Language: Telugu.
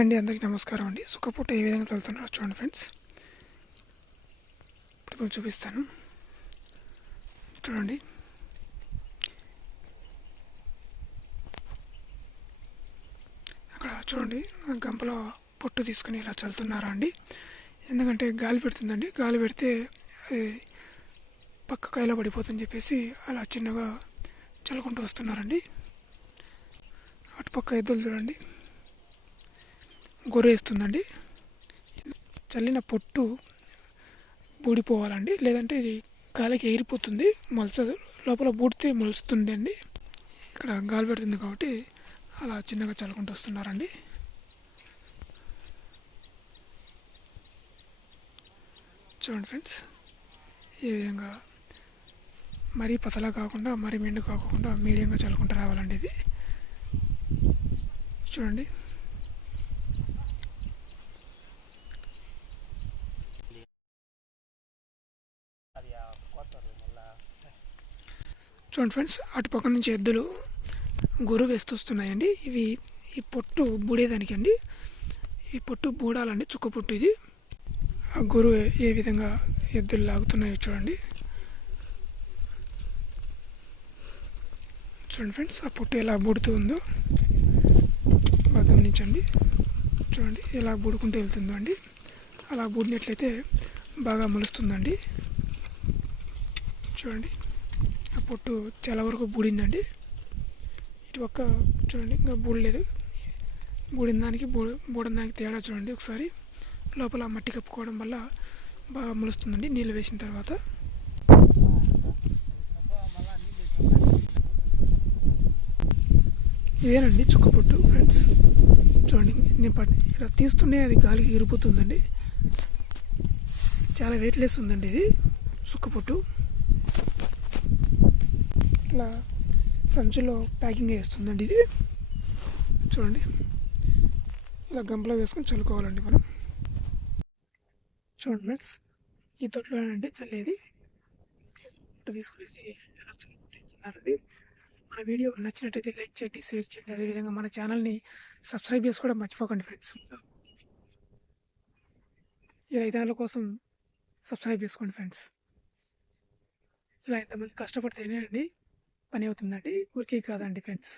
హాయ్ అండి, అందరికీ నమస్కారం అండి. సుఖపుట్ట ఏ విధంగా చదువుతున్నారో చూడండి ఫ్రెండ్స్. ఇప్పుడు మీకు చూపిస్తాను చూడండి. అక్కడ చూడండి, గంపలో పొట్టు తీసుకుని ఇలా చల్లుతున్నారా అండి. ఎందుకంటే గాలి పెడుతుందండి, గాలి పెడితే అది పక్క కాయలో పడిపోతుందని చెప్పేసి అలా చిన్నగా చల్లుకుంటూ వస్తున్నారండి. అటుపక్క ఎద్దులు చూడండి, గొర్రె చల్లిన పొట్టు బూడిపోవాలండి, లేదంటే ఇది గాలికి ఎగిరిపోతుంది, మొలచదు. లోపల బూడితే మొలుస్తుంది అండి. ఇక్కడ గాలి పెడుతుంది కాబట్టి అలా చిన్నగా చల్లుకుంటూ వస్తున్నారండి. చూడండి ఫ్రెండ్స్, ఈ విధంగా మరీ పతలా కాకుండా మరీ మెండు కాకుండా మీడియంగా చల్లుకుంటూ రావాలండి. ఇది చూడండి. చూడండి ఫ్రెండ్స్, అటుపక్క నుంచి ఎద్దులు గొర్రు వేస్తున్నాయండి. ఇవి ఈ పొట్టు బూడేదానికి అండి. ఈ పొట్టు బూడాలండి, చుక్క పొట్టు ఇది. ఆ గొర్రు ఏ విధంగా ఎద్దులు లాగుతున్నాయో చూడండి. చూడండి ఫ్రెండ్స్, ఆ పొట్టు ఎలా బూడుతూ ఉందో బాగా గమనించండి. చూడండి ఎలా బూడుకుంటూ వెళ్తుందో అండి. అలా బూడినట్లయితే బాగా మొలుస్తుందండి. చూడండి, ఆ పొట్టు చాలా వరకు బూడిందండి. ఇటుపక్క చూడండి, ఇంకా బూడలేదు. బూడిన దానికి బూడిన దానికి తేడా చూడండి ఒకసారి. లోపల మట్టి కప్పుకోవడం వల్ల బాగా మొలుస్తుందండి నీళ్ళు వేసిన తర్వాత. ఇదేనండి చుక్క పొట్టు ఫ్రెండ్స్. చూడండి, నేను ఇలా తీస్తుంటే అది గాలికి ఎగిరిపోతుందండి. చాలా వెయిట్లెస్ ఉందండి ఇది చుక్క పొట్టు. ఇలా సంచులో ప్యాకింగ్ వేస్తుందండి ఇది. చూడండి, ఇలా గంపలో వేసుకొని చల్లుకోవాలండి మనం. చూడండి ఫ్రెండ్స్, ఈ తొట్లోనండి చల్లేది. తీసుకునేసి ఎలా చల్లుకుంటున్నారండి. మన వీడియో నచ్చినట్టయితే లైక్ చేయండి, షేర్ చేయండి. అదేవిధంగా మన ఛానల్ని సబ్స్క్రైబ్ చేసుకోవడం మర్చిపోకండి ఫ్రెండ్స్. ఈ రైతుల కోసం సబ్స్క్రైబ్ చేసుకోండి ఫ్రెండ్స్. ఇలా ఎంతమంది కష్టపడితేనే అండి పని అవుతుందండి, ఊరికే కాదండి ఫ్రెండ్స్.